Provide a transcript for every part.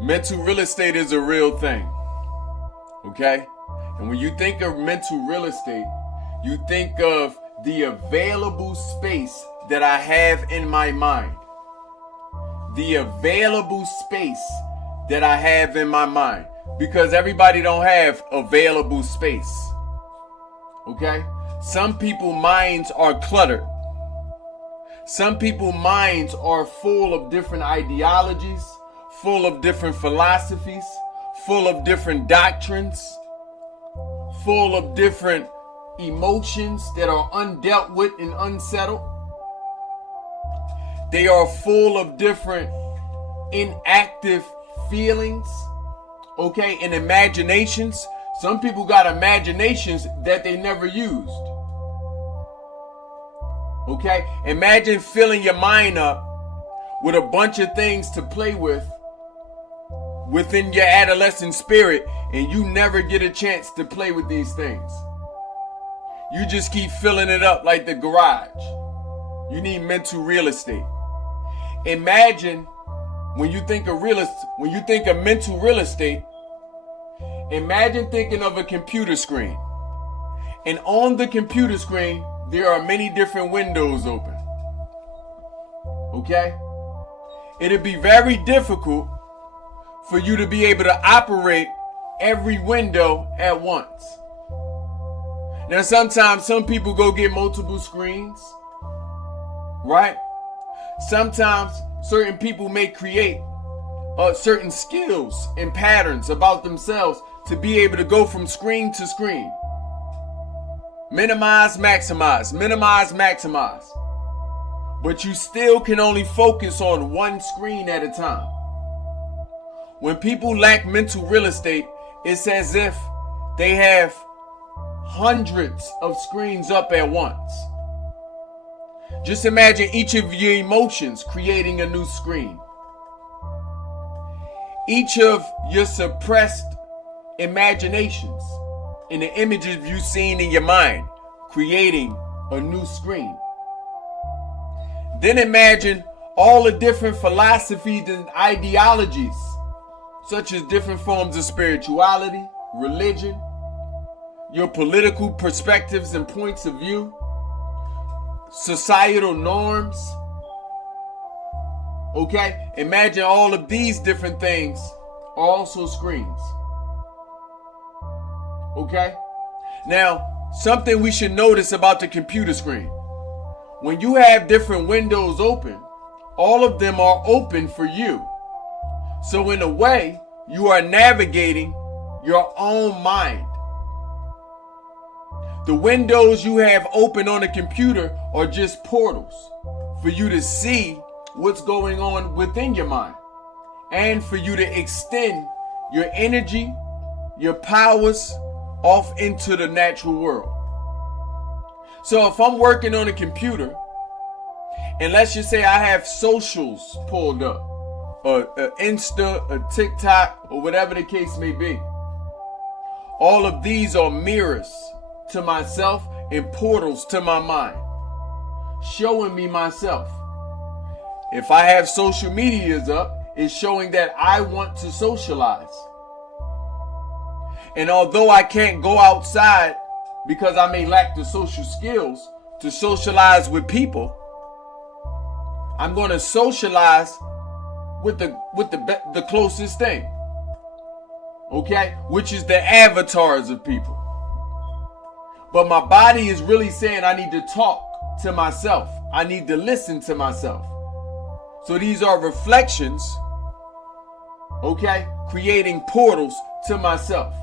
Mental real estate is a real thing. Okay? And when you think of mental real estate, you think of the available space that I have in my mind. The available space that I have in my mind. Because everybody don't have available space. Okay? Some people's minds are cluttered. Some people's minds are full of different ideologies, full of different philosophies, full of different doctrines, full of different emotions that are undealt with and unsettled. They are full of different inactive feelings, okay, and imaginations. Some people got imaginations that they never used. Okay? Imagine filling your mind up with a bunch of things to play with within your adolescent spirit, and you never get a chance to play with these things. You just keep filling it up like the garage. You need mental real estate. Imagine when you think of mental real estate, imagine thinking of a computer screen. And on the computer screen, there are many different windows open. Okay? It'd be very difficult for you to be able to operate every window at once. Now, sometimes some people go get multiple screens, right? Sometimes certain people may create certain skills and patterns about themselves to be able to go from screen to screen. Minimize, maximize, minimize, maximize. But you still can only focus on one screen at a time. When people lack mental real estate, it's as if they have hundreds of screens up at once. Just imagine each of your emotions creating a new screen. Each of your suppressed imaginations and the images you've seen in your mind creating a new screen. Then imagine all the different philosophies and ideologies, such as different forms of spirituality, religion, your political perspectives and points of view, societal norms. Okay? Imagine all of these different things are also screens. Okay? Now, something we should notice about the computer screen. When you have different windows open, all of them are open for you. So in a way, you are navigating your own mind. The windows you have open on the computer are just portals for you to see what's going on within your mind and for you to extend your energy, your powers off into the natural world. So if I'm working on a computer and let's just say I have socials pulled up, or Insta, or TikTok, or whatever the case may be, all of these are mirrors to myself and portals to my mind, showing me myself. If I have social medias up, it's showing that I want to socialize. And although I can't go outside because I may lack the social skills to socialize with people, I'm going to socialize with the closest thing. Okay? Which is the avatars of people. But my body is really saying I need to talk to myself. I need to listen to myself. So these are reflections, okay, creating portals to myself.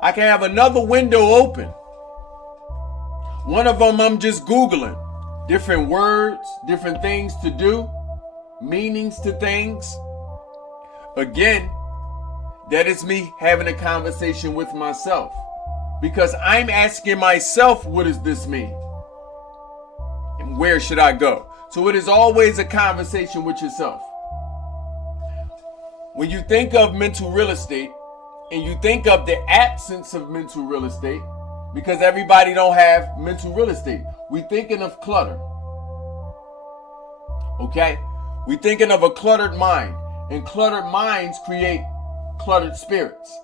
I can have another window open. One of them I'm just Googling different words, different things to do, meanings to things. Again, that is me having a conversation with myself. Because I'm asking myself, what does this mean? And where should I go? So it is always a conversation with yourself. When you think of mental real estate, and you think of the absence of mental real estate, because everybody don't have mental real estate, we thinking of clutter. Okay? We thinking of a cluttered mind. And cluttered minds create cluttered spirits.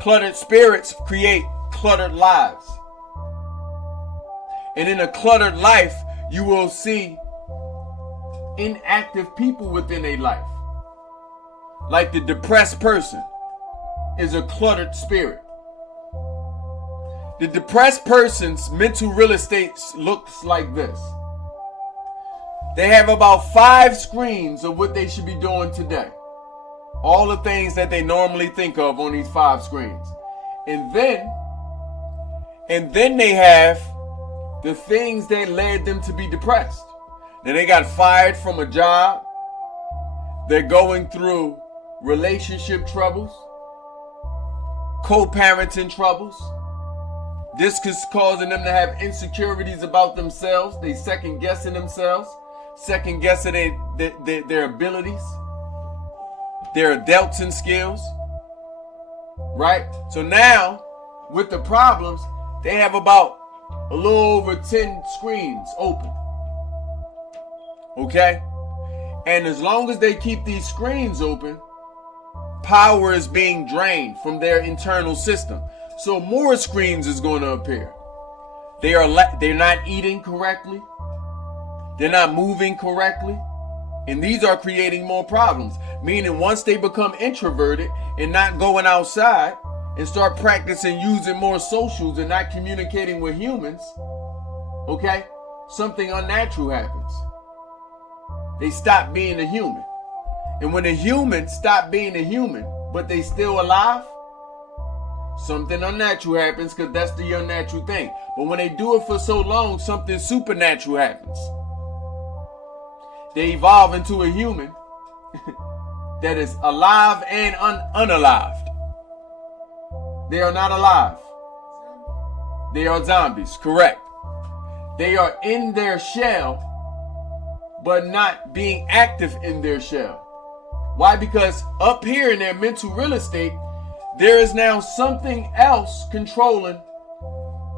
Cluttered spirits create cluttered lives. And in a cluttered life, you will see inactive people within a life. Like the depressed person is a cluttered spirit. The depressed person's mental real estate looks like this. They have about 5 screens of what they should be doing today. All the things that they normally think of on these 5 screens. And then they have the things that led them to be depressed. Then they got fired from a job. They're going through relationship troubles, co-parenting troubles. This is causing them to have insecurities about themselves. They second guessing themselves, second guessing their abilities, their adulting skills, right? So now, with the problems, they have about a little over 10 screens open. Okay? And as long as they keep these screens open, power is being drained from their internal system. So more screens is going to appear. They're not eating correctly. They're not moving correctly. And these are creating more problems. Meaning once they become introverted and not going outside and start practicing using more socials and not communicating with humans, okay, something unnatural happens. They stop being a human. And when a human stop being a human, but they still alive, something unnatural happens, because that's the unnatural thing. But when they do it for so long, something supernatural happens. They evolve into a human that is alive and unalived. They are not alive. They are zombies, correct. They are in their shell, but not being active in their shell. Why? Because up here in their mental real estate, there is now something else controlling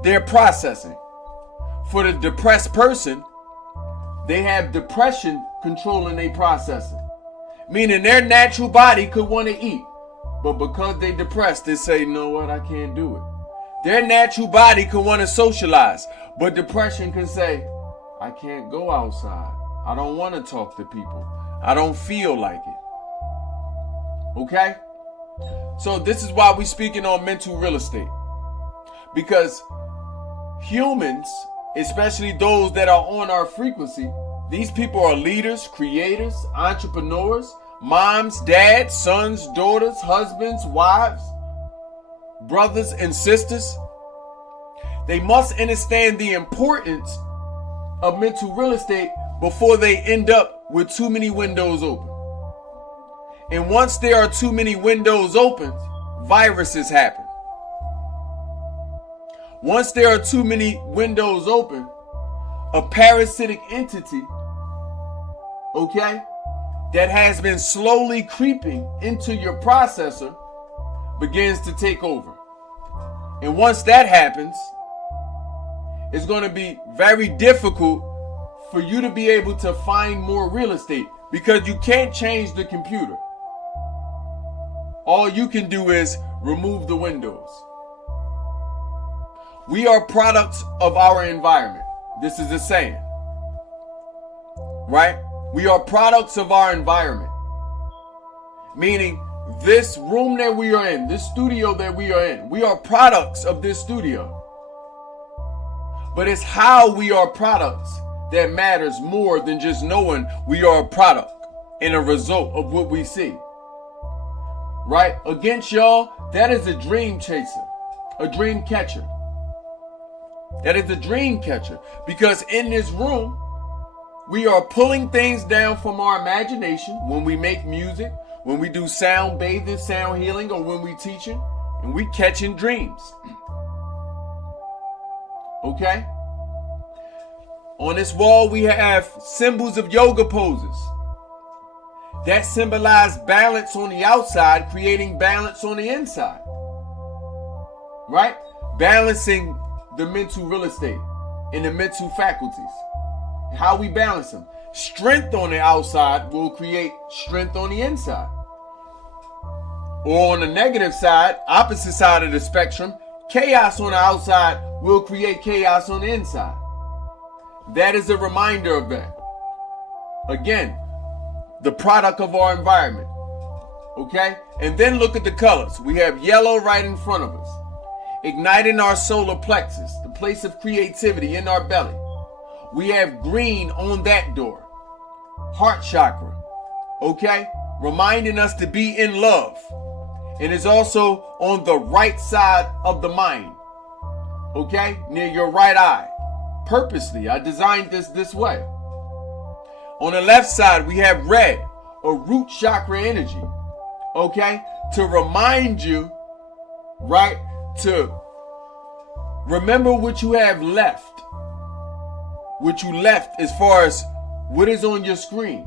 their processing. For the depressed person, they have depression controlling their processing. Meaning their natural body could want to eat, but because they're depressed, they say, you know what, I can't do it. Their natural body could want to socialize, but depression can say, I can't go outside. I don't want to talk to people. I don't feel like it. Okay? So this is why we're speaking on mental real estate. Because humans, especially those that are on our frequency, these people are leaders, creators, entrepreneurs, moms, dads, sons, daughters, husbands, wives, brothers and sisters. They must understand the importance of mental real estate before they end up with too many windows open. And once there are too many windows open, viruses happen. Once there are too many windows open, a parasitic entity, okay, that has been slowly creeping into your processor begins to take over. And once that happens, it's going to be very difficult for you to be able to find more real estate, because you can't change the computer. All you can do is remove the windows. We are products of our environment. This is a saying, right? We are products of our environment. Meaning this room that we are in, this studio that we are in, we are products of this studio. But it's how we are products that matters more than just knowing we are a product and a result of what we see. Right? Against y'all, that is a dream chaser, a dream catcher. That is a dream catcher. Because in this room, we are pulling things down from our imagination when we make music, when we do sound bathing, sound healing, or when we teaching, and we catching dreams. Okay? On this wall, we have symbols of yoga poses that symbolize balance on the outside, creating balance on the inside. Right? Balancing the mental real estate and the mental faculties. How we balance them. strength on the outside will create strength on the inside. Or on the negative side, opposite side of the spectrum, chaos on the outside will create chaos on the inside. That is a reminder of that. Again, the product of our environment. Okay? And then look at the colors. We have yellow right in front of us, igniting our solar plexus, the place of creativity in our belly. We have green on that door, heart chakra. Okay? Reminding us to be in love. And it's also on the right side of the mind. Okay? Near your right eye. Purposely, I designed this way. On the left side, we have red, or root chakra energy. Okay? To remind you, right? To remember what you have left. What you left as far as what is on your screen.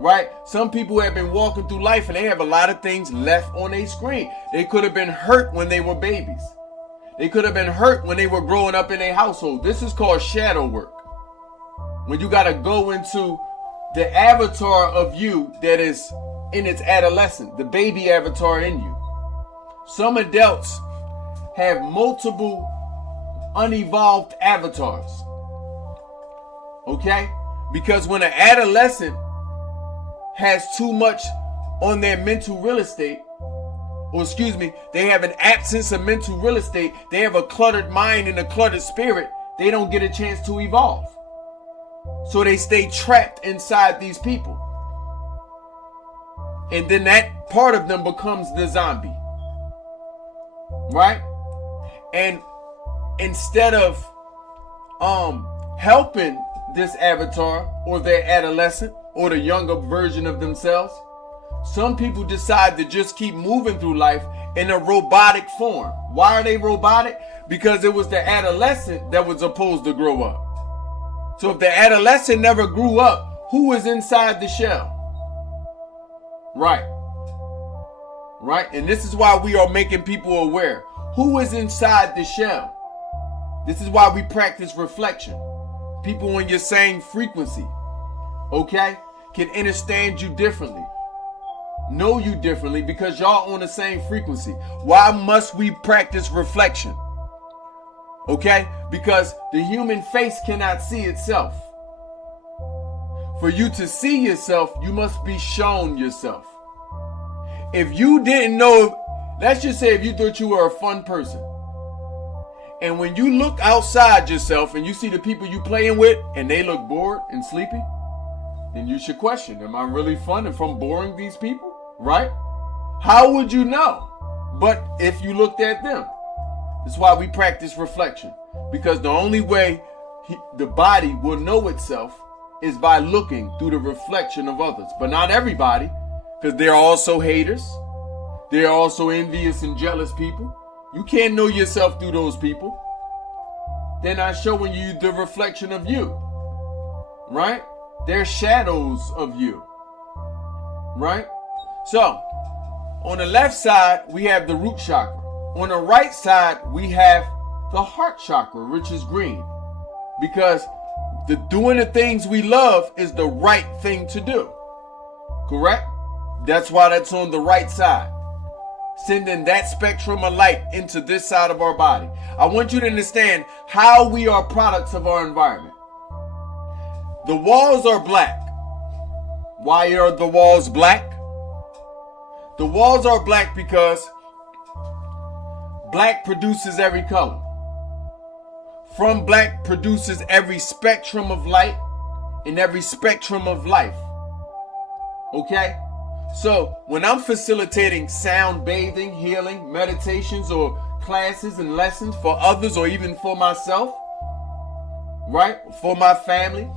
Right? Some people have been walking through life and they have a lot of things left on their screen. They could have been hurt when they were babies. They could have been hurt when they were growing up in a household. This is called shadow work. When you got to go into the avatar of you that is in its adolescent, the baby avatar in you. Some adults have multiple unevolved avatars. Okay? Because when an adolescent has too much on their mental real estate, they have an absence of mental real estate, they have a cluttered mind and a cluttered spirit, they don't get a chance to evolve. So they stay trapped inside these people. And then that part of them becomes the zombie. Right? And instead of helping this avatar or their adolescent or the younger version of themselves, some people decide to just keep moving through life in a robotic form. Why are they robotic? Because it was the adolescent that was supposed to grow up. So if the adolescent never grew up, who was inside the shell? Right. Right? And this is why we are making people aware. Who is inside the shell? This is why we practice reflection. People on your same frequency, okay, can understand you differently, know you differently because y'all on the same frequency. Why must we practice reflection? Okay? Because the human face cannot see itself. For you to see yourself, you must be shown yourself. If you didn't know, let's just say if you thought you were a fun person, and when you look outside yourself and you see the people you playing with and they look bored and sleepy, then you should question, am I really fun if I'm boring these people? Right? How would you know? But if you looked at them. That's why we practice reflection. Because the only way the body will know itself is by looking through the reflection of others. But not everybody, because there are also haters. There are also envious and jealous people. You can't know yourself through those people. They're not showing you the reflection of you. Right? They're shadows of you. Right? So, on the left side, we have the root chakra. On the right side, we have the heart chakra, which is green. Because doing the things we love is the right thing to do. Correct? That's why that's on the right side. Sending that spectrum of light into this side of our body. I want you to understand how we are products of our environment. The walls are black. Why are the walls black? The walls are black because black produces every color. From black produces every spectrum of light and every spectrum of life. Okay? So, when I'm facilitating sound bathing, healing, meditations, or classes and lessons for others or even for myself, right? For my family,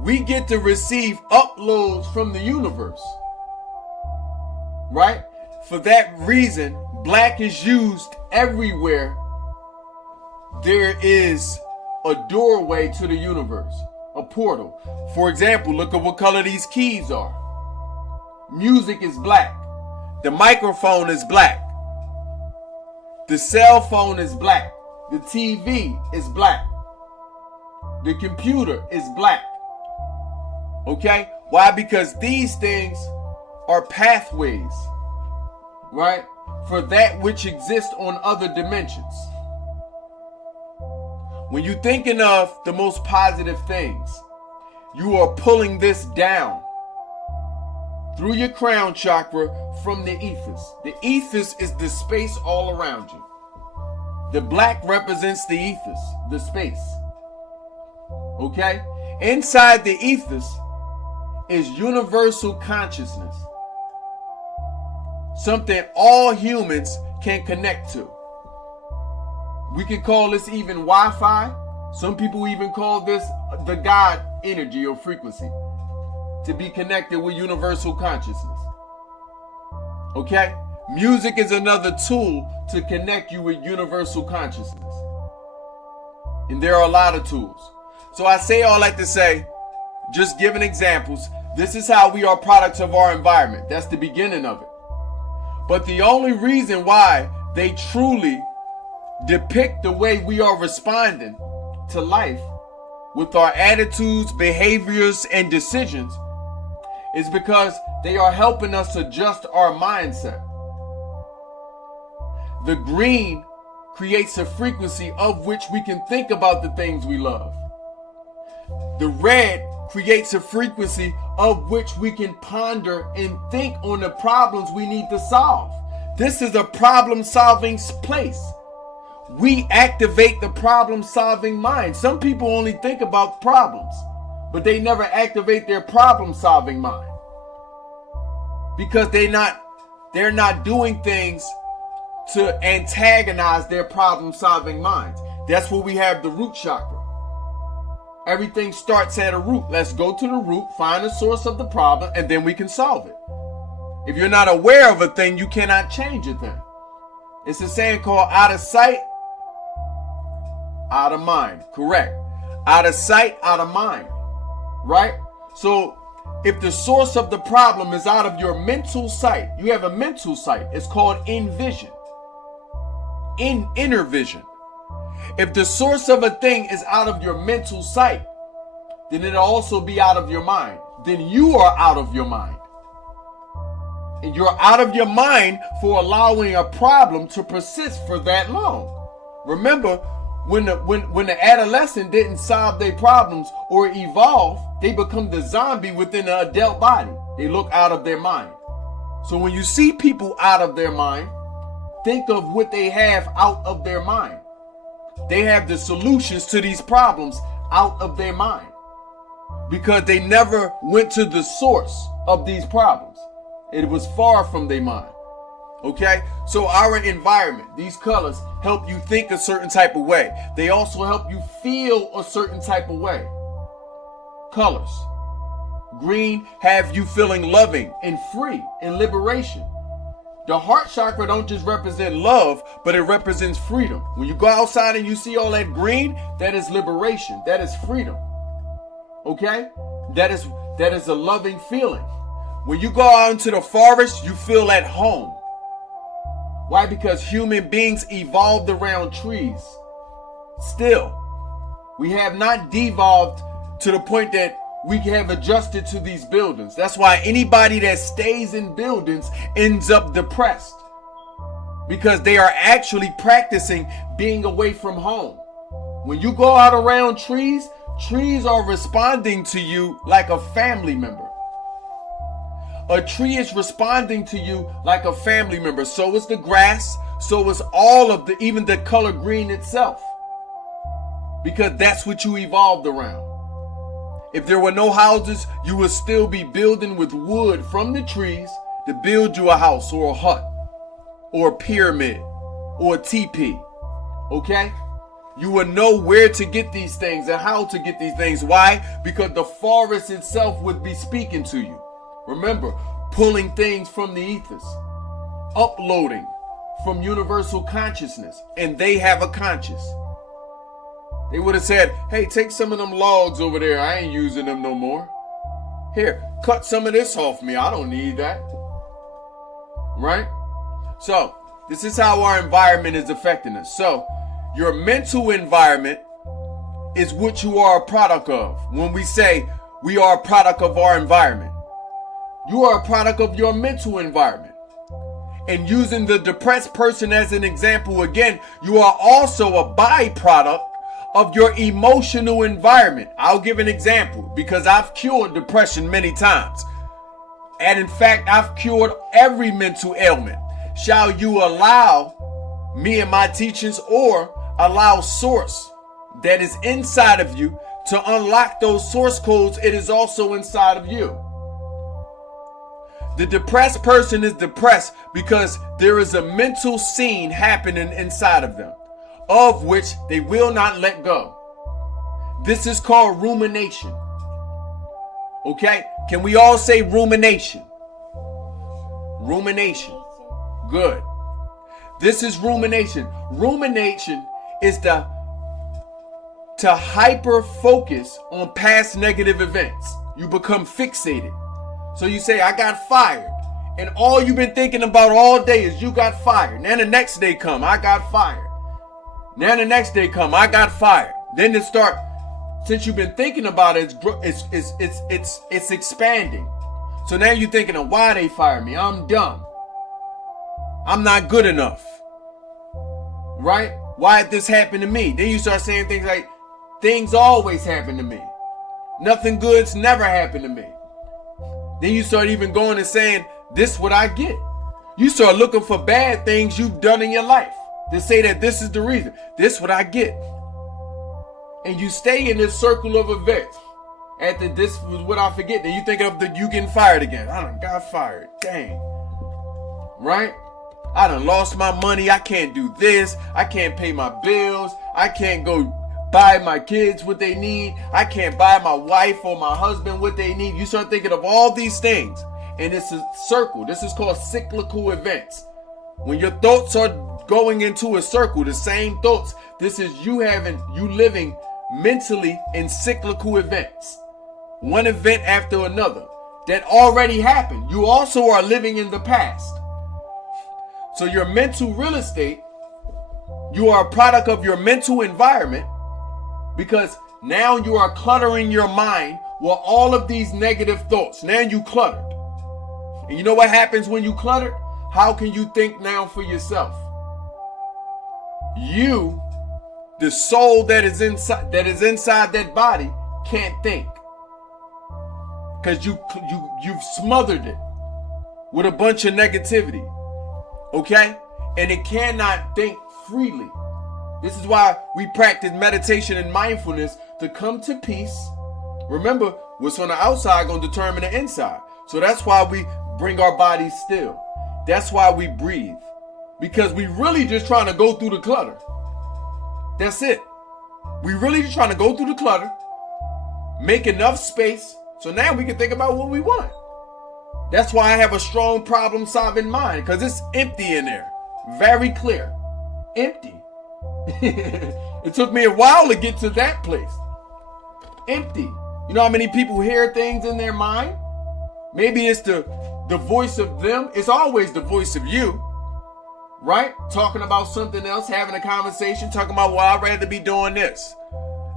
we get to receive uploads from the universe, right? For that reason, black is used everywhere there is a doorway to the universe, a portal. For example, look at what color these keys are. Music is black. The microphone is black. The cell phone is black. The TV is black. The computer is black. Okay? Why? Because these things are pathways, right? For that which exists on other dimensions. When you're thinking of the most positive things, you are pulling this down through your crown chakra from the ethers. The ethers is the space all around you. The black represents the ethers, the space. Okay? Inside the ethers is universal consciousness. Something all humans can connect to. We can call this even Wi-Fi. Some people even call this the God energy or frequency. To be connected with universal consciousness. Okay? Music is another tool to connect you with universal consciousness. And there are a lot of tools. So I say all that to say, just giving examples, this is how we are products of our environment. That's the beginning of it. But the only reason why they truly depict the way we are responding to life with our attitudes, behaviors, and decisions is because they are helping us adjust our mindset. The green creates a frequency of which we can think about the things we love. The red creates a frequency of which we can ponder and think on the problems we need to solve. This is a problem-solving place. We activate the problem-solving mind. Some people only think about problems, but they never activate their problem-solving mind because they're not doing things to antagonize their problem-solving minds. That's where we have the root chakra. Everything starts at a root. Let's go to the root, find the source of the problem, and then we can solve it. If you're not aware of a thing, you cannot change a thing. It's a saying called out of sight, out of mind. Correct. Out of sight, out of mind. Right? So if the source of the problem is out of your mental sight, you have a mental sight. It's called vision. Inner vision. If the source of a thing is out of your mental sight, then it'll also be out of your mind. Then you are out of your mind. And you're out of your mind for allowing a problem to persist for that long. Remember, when the adolescent didn't solve their problems or evolve, they become the zombie within the adult body. They look out of their mind. So when you see people out of their mind, think of what they have out of their mind. They have the solutions to these problems out of their mind because they never went to the source of these problems. It was far from their mind. Okay? So our environment, these colors, help you think a certain type of way. They also help you feel a certain type of way. Colors. Green have you feeling loving and free and liberation. The heart chakra don't just represent love, but it represents freedom. When you go outside and you see all that green, that is liberation. That is freedom. Okay? That is a loving feeling. When you go out into the forest, you feel at home. Why? Because human beings evolved around trees. Still, we have not devolved to the point that we have adjusted to these buildings. That's why anybody that stays in buildings ends up depressed. Because they are actually practicing being away from home. When you go out around trees, trees are responding to you like a family member. A tree is responding to you like a family member. So is the grass. So is all of even the color green itself. Because that's what you evolved around. If there were no houses, you would still be building with wood from the trees to build you a house or a hut or a pyramid or a teepee. Okay? You would know where to get these things and how to get these things. Why? Because the forest itself would be speaking to you. Remember, pulling things from the ethers, uploading from universal consciousness, and they have a conscious. They would have said, hey, take some of them logs over there. I ain't using them no more. Here, cut some of this off me. I don't need that. Right? So, this is how our environment is affecting us. So, your mental environment is what you are a product of. When we say we are a product of our environment, you are a product of your mental environment. And using the depressed person as an example again, you are also a byproduct of your emotional environment. I'll give an example because I've cured depression many times. And in fact, I've cured every mental ailment. Shall you allow me and my teachings, or allow source that is inside of you to unlock those source codes? It is also inside of you. The depressed person is depressed because there is a mental scene happening inside of them, of which they will not let go. This is called rumination. Okay? Can we all say rumination? Rumination. Good. This is rumination. Rumination is to hyper focus on past negative events. You become fixated. So you say, I got fired. And all you've been thinking about all day is you got fired. Then the next day come, I got fired. Then the next day come, I got fired. Then it start, since you've been thinking about it, it's expanding. So now you're thinking of why they fired me. I'm dumb. I'm not good enough. Right? Why did this happen to me? Then you start saying things like, things always happen to me. Nothing good's never happened to me. Then you start even going and saying, this is what I get. You start looking for bad things you've done in your life to say that this is the reason. This is what I get. And you stay in this circle of events. After this was what I forget. Then you think of you getting fired again. I done got fired. Dang. Right? I done lost my money. I can't do this. I can't pay my bills. I can't go buy my kids what they need. I can't buy my wife or my husband what they need. You start thinking of all these things. And it's a circle. This is called cyclical events. When your thoughts are going into a circle, the same thoughts, this is you living mentally in cyclical events. One event after another that already happened. You also are living in the past. So your mental real estate, you are a product of your mental environment, because now you are cluttering your mind with all of these negative thoughts. Now you cluttered. And you know what happens when you clutter? How can you think now for yourself? You, the soul that is inside that body, can't think. Because you've smothered it with a bunch of negativity. Okay? And it cannot think freely. This is why we practice meditation and mindfulness, to come to peace. Remember, what's on the outside going to determine the inside. So that's why we bring our bodies still. That's why we breathe. Because we really just trying to go through the clutter. That's it. We really just trying to go through the clutter, make enough space, so now we can think about what we want. That's why I have a strong problem-solving mind, because it's empty in there. Very clear. Empty. It took me a while to get to that place. Empty. You know how many people hear things in their mind? Maybe it's the voice of them. It's always the voice of you. Right? Talking about something else, having a conversation, talking about, well, I'd rather be doing this.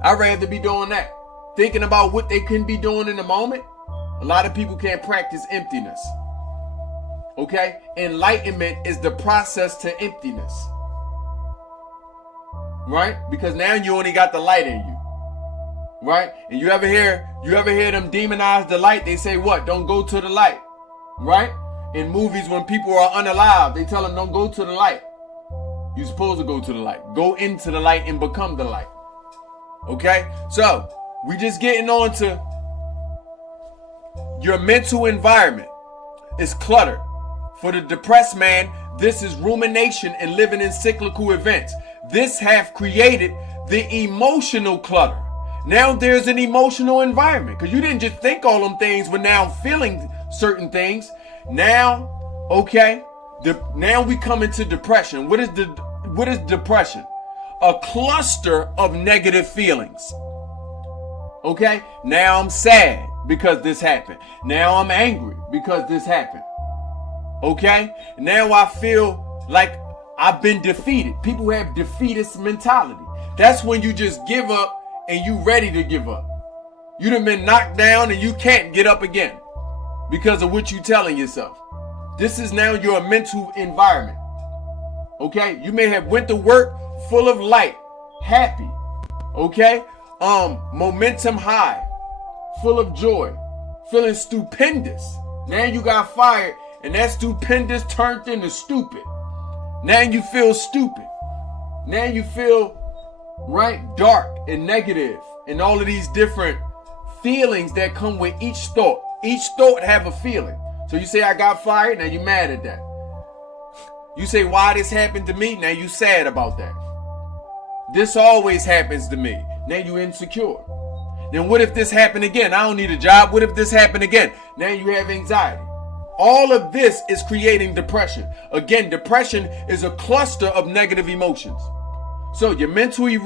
I'd rather be doing that. Thinking about what they can be doing in the moment. A lot of people can't practice emptiness. Okay? Enlightenment is the process to emptiness. Right? Because now you only got the light in you. Right? And you ever hear them demonize the light? They say what? Don't go to the light. Right? In movies, when people are unalive, they tell them don't go to the light. You're supposed to go to the light. Go into the light and become the light. Okay? So, we just getting on to your mental environment is cluttered. For the depressed man, this is rumination and living in cyclical events. This have created the emotional clutter. Now there's an emotional environment, because you didn't just think all them things, but now feeling certain things. Now, okay, now we come into depression. What is depression? A cluster of negative feelings. Okay, now I'm sad because this happened. Now I'm angry because this happened. Okay, now I feel like I've been defeated. People have defeatist mentality. That's when you just give up and you ready to give up. You done been knocked down and you can't get up again because of what you telling yourself. This is now your mental environment. Okay? You may have went to work full of light, happy. Okay? Momentum high, full of joy, feeling stupendous. Now you got fired and that stupendous turned into stupid. Now you feel stupid. Now you feel dark and negative and all of these different feelings that come with each thought. Each thought have a feeling. So you say, I got fired, now you mad at that. You say, why this happened to me? Now you sad about that. This always happens to me. Now you insecure. Then what if this happened again? I don't need a job. What if this happened again? Now you have anxiety. All of this is creating depression. Again, depression is a cluster of negative emotions. So your mental your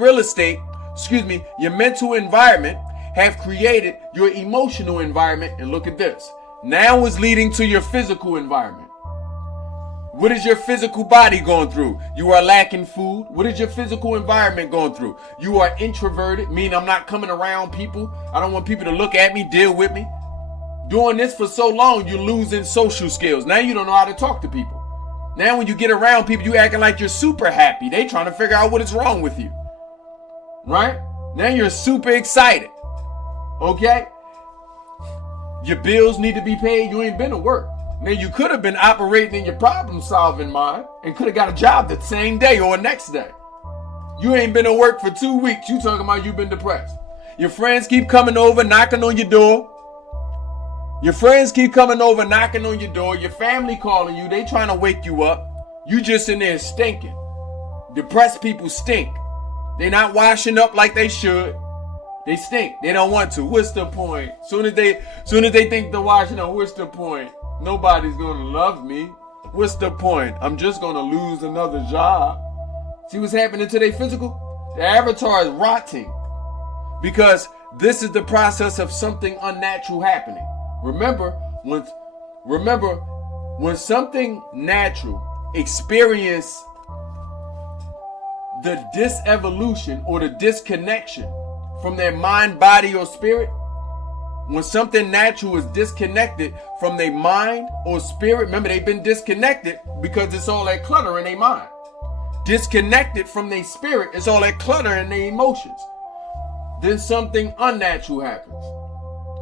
mental environment have created your emotional environment. And look at this. Now it's leading to your physical environment. What is your physical body going through? You are lacking food. What is your physical environment going through? You are introverted, meaning I'm not coming around people. I don't want people to look at me, deal with me. Doing this for so long, you're losing social skills. Now you don't know how to talk to people. Now when you get around people, you acting like you're super happy. They trying to figure out what is wrong with you. Right? Now you're super excited. Okay? Your bills need to be paid. You ain't been to work. Now you could have been operating in your problem solving mind and could have got a job that same day or next day. You ain't been to work for 2 weeks. You talking about you've been depressed. Your friends keep coming over, knocking on your door. Your friends keep coming over, knocking on your door. Your family calling you. They trying to wake you up. You just in there stinking. Depressed people stink. They not washing up like they should. They stink. They don't want to. What's the point? Soon as they think they're washing up, what's the point? Nobody's going to love me. What's the point? I'm just going to lose another job. See what's happening to their physical? The avatar is rotting. Because this is the process of something unnatural happening. Remember, when something natural experiences the disevolution or the disconnection from their mind, body, or spirit, when something natural is disconnected from their mind or spirit, remember they've been disconnected because it's all that clutter in their mind. Disconnected from their spirit, it's all that clutter in their emotions. Then something unnatural happens.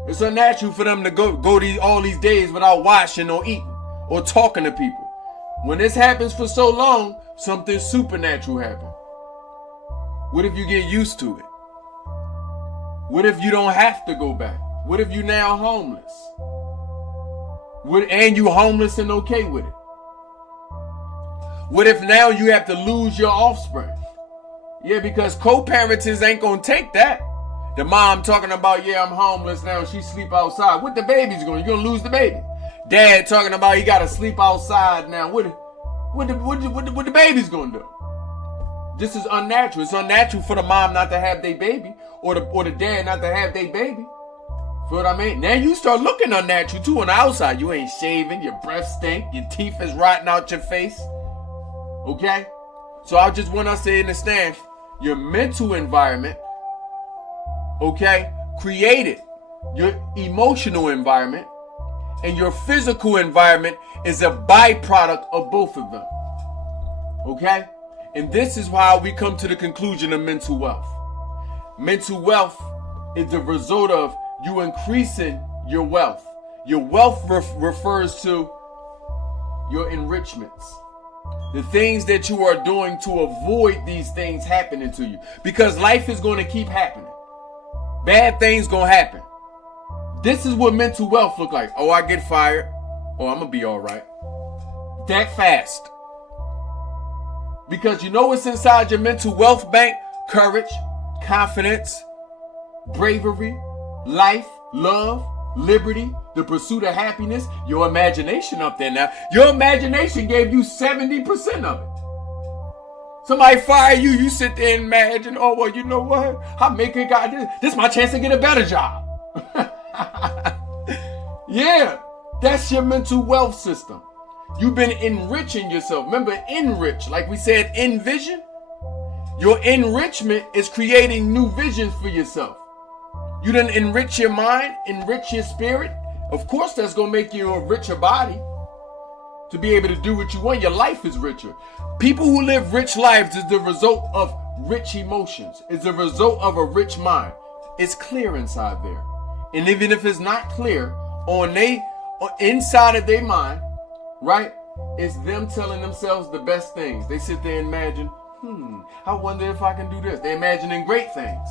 It's unnatural for them to go all these days without washing or eating or talking to people. When this happens for so long, something supernatural happens. What if you get used to it? What if you don't have to go back? What if you now homeless? And you homeless and okay with it? What if now you have to lose your offspring? Yeah, because co-parents ain't gonna take that. The mom talking about, yeah, I'm homeless now, she sleep outside. What the baby's going? You gonna lose the baby. Dad talking about he gotta sleep outside now. What the baby's gonna do? This is unnatural. It's unnatural for the mom not to have their baby, or the dad not to have their baby. Feel what I mean? Now you start looking unnatural too on the outside. You ain't shaving, your breath stink, your teeth is rotting out your face. Okay? So I just want us to understand your mental environment, okay, created your emotional environment, and your physical environment is a byproduct of both of them. Okay? And this is how we come to the conclusion of mental wealth. Mental wealth is the result of you increasing your wealth. Your wealth refers to your enrichments. The things that you are doing to avoid these things happening to you. Because life is going to keep happening. Bad things going to happen. This is what mental wealth look like. Oh, I get fired. Oh, I'm going to be all right. That fast. Because you know what's inside your mental wealth bank? Courage, confidence, bravery, life, love, liberty, the pursuit of happiness, your imagination up there now. Your imagination gave you 70% of it. Somebody fire you, you sit there and imagine, oh, well, you know what? I make it, God, this is my chance to get a better job. Yeah, that's your mental wealth system. You've been enriching yourself. Remember, enrich, like we said, envision. Your enrichment is creating new visions for yourself. You done enrich your mind, enrich your spirit. Of course, that's going to make you a richer body to be able to do what you want. Your life is richer. People who live rich lives is the result of rich emotions. It's the result of a rich mind. It's clear inside there. And even if it's not clear, inside of their mind, right, it's them telling themselves the best things. They sit there and imagine, I wonder if I can do this. They're imagining great things,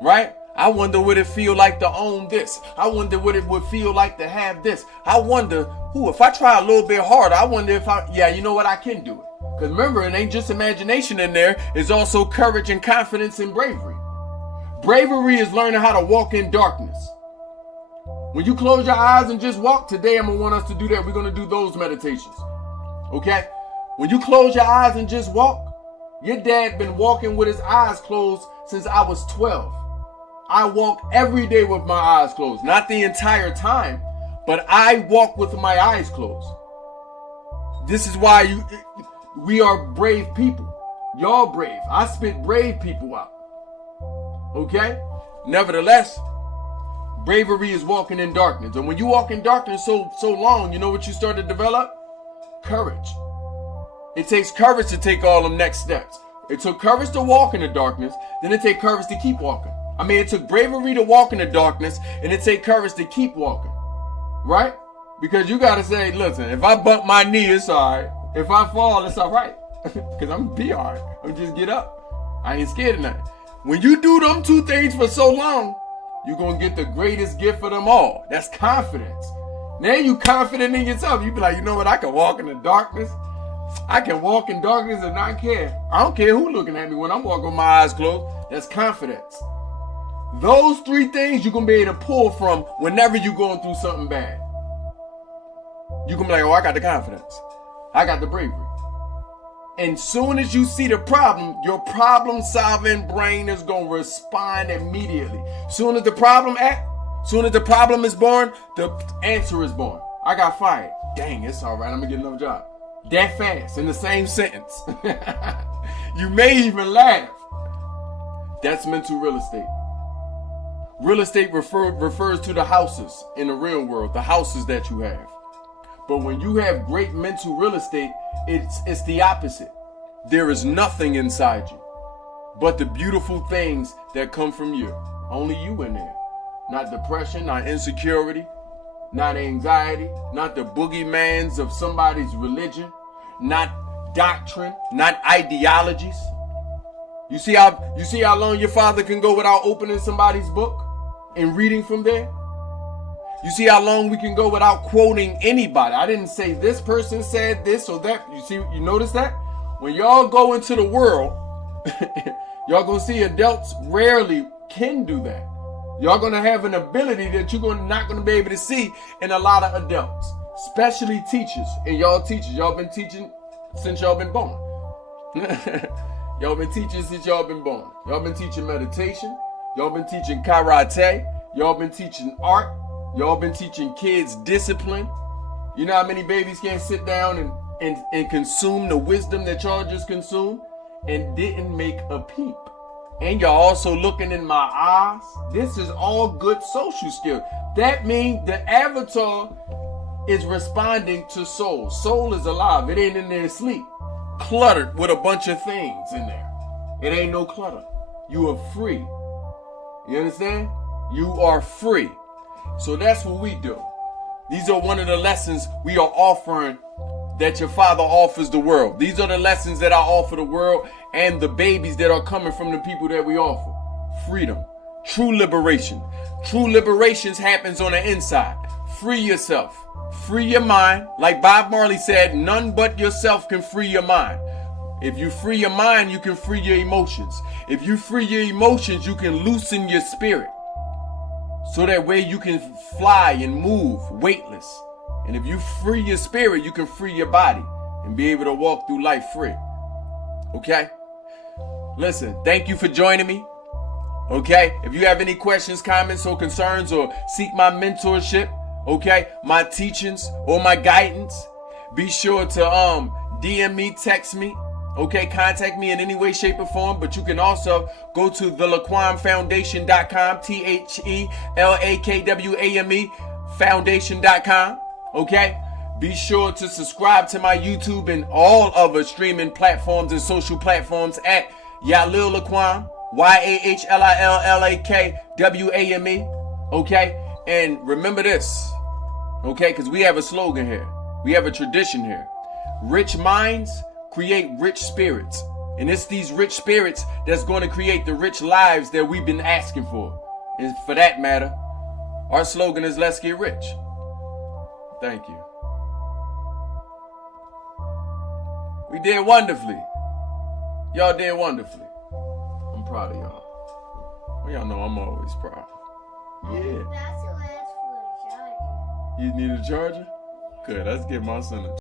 right? I wonder what it feel like to own this. I wonder what it would feel like to have this. I wonder, if I try a little bit harder, I wonder if you know what, I can do it. Because remember, it ain't just imagination in there. It's also courage and confidence and bravery. Bravery is learning how to walk in darkness. When you close your eyes and just walk, today I'm going to want us to do that. We're going to do those meditations. Okay? When you close your eyes and just walk, your dad been walking with his eyes closed since I was 12. I walk every day with my eyes closed. Not the entire time, but I walk with my eyes closed. This is why we are brave people. Y'all brave. I spit brave people out. Okay? Nevertheless, bravery is walking in darkness. And when you walk in darkness so long, you know what you start to develop? Courage. It takes courage to take all them next steps. It took courage to walk in the darkness, then it takes courage to keep walking. It took bravery to walk in the darkness, and it takes courage to keep walking. Right? Because you got to say, listen, if I bump my knee, it's all right. If I fall, it's all right. Because I'm going to be all right. I'm just get up. I ain't scared of nothing. When you do them two things for so long, you're going to get the greatest gift of them all. That's confidence. Now you confident in yourself. You be like, you know what? I can walk in the darkness. I can walk in darkness and not care. I don't care who looking at me when I'm walking with my eyes closed. That's confidence. Those three things you're going to be able to pull from whenever you're going through something bad. You can be like, oh, I got the confidence. I got the bravery. And soon as you see the problem, your problem-solving brain is going to respond immediately. Soon as the problem is born, the answer is born. I got fired. Dang, it's all right. I'm going to get another job. That fast, in the same sentence. You may even laugh. That's mental real estate. Real estate refers to the houses in the real world, the houses that you have. But when you have great mental real estate, it's the opposite. There is nothing inside you but the beautiful things that come from you. Only you in there. Not depression, not insecurity, not anxiety, not the boogeymans of somebody's religion, not doctrine, not ideologies. You see how long your father can go without opening somebody's book and reading from there? You see how long we can go without quoting anybody? I didn't say this person said this or that. You notice that? When y'all go into the world, y'all gonna see adults rarely can do that. Y'all gonna have an ability that you're not gonna be able to see in a lot of adults, especially teachers. And y'all teachers, y'all been teaching since y'all been born. Y'all been teaching since y'all been born. Y'all been teaching meditation. Y'all been teaching karate. Y'all been teaching art. Y'all been teaching kids discipline. You know how many babies can't sit down and consume the wisdom that y'all just consumed and didn't make a peep. And y'all also looking in my eyes. This is all good social skills. That means the avatar is responding to soul. Soul is alive. It ain't in there asleep. Cluttered with a bunch of things in there. It ain't no clutter. You are free. You understand? You are free. So that's what we do. These are one of the lessons we are offering that your father offers the world. These are the lessons that I offer the world and the babies that are coming from the people that we offer. Freedom. True liberation. True liberation happens on the inside. Free yourself. Free your mind. Like Bob Marley said, none but yourself can free your mind. If you free your mind, you can free your emotions. If you free your emotions, you can loosen your spirit. So that way you can fly and move weightless. And if you free your spirit, you can free your body and be able to walk through life free. Okay? Listen, thank you for joining me. Okay? If you have any questions, comments, or concerns, or seek my mentorship, okay, my teachings or my guidance, be sure to DM me, text me, Okay, contact me in any way, shape, or form. But you can also go to thelaquamfoundation.com, THELAKWAME foundation.com. Okay, be sure to subscribe to my YouTube and all other streaming platforms and social platforms at Yalil Laquam, YAHLILLAKWAME. Okay, and remember this. Okay, because we have a slogan here. We have a tradition here. Rich minds create rich spirits. And it's these rich spirits that's going to create the rich lives that we've been asking for. And for that matter, our slogan is let's get rich. Thank you. We did wonderfully. Y'all did wonderfully. I'm proud of y'all. Well, y'all know I'm always proud. Yeah. That's the last for a charger. You need a charger? Good. Let's get my son a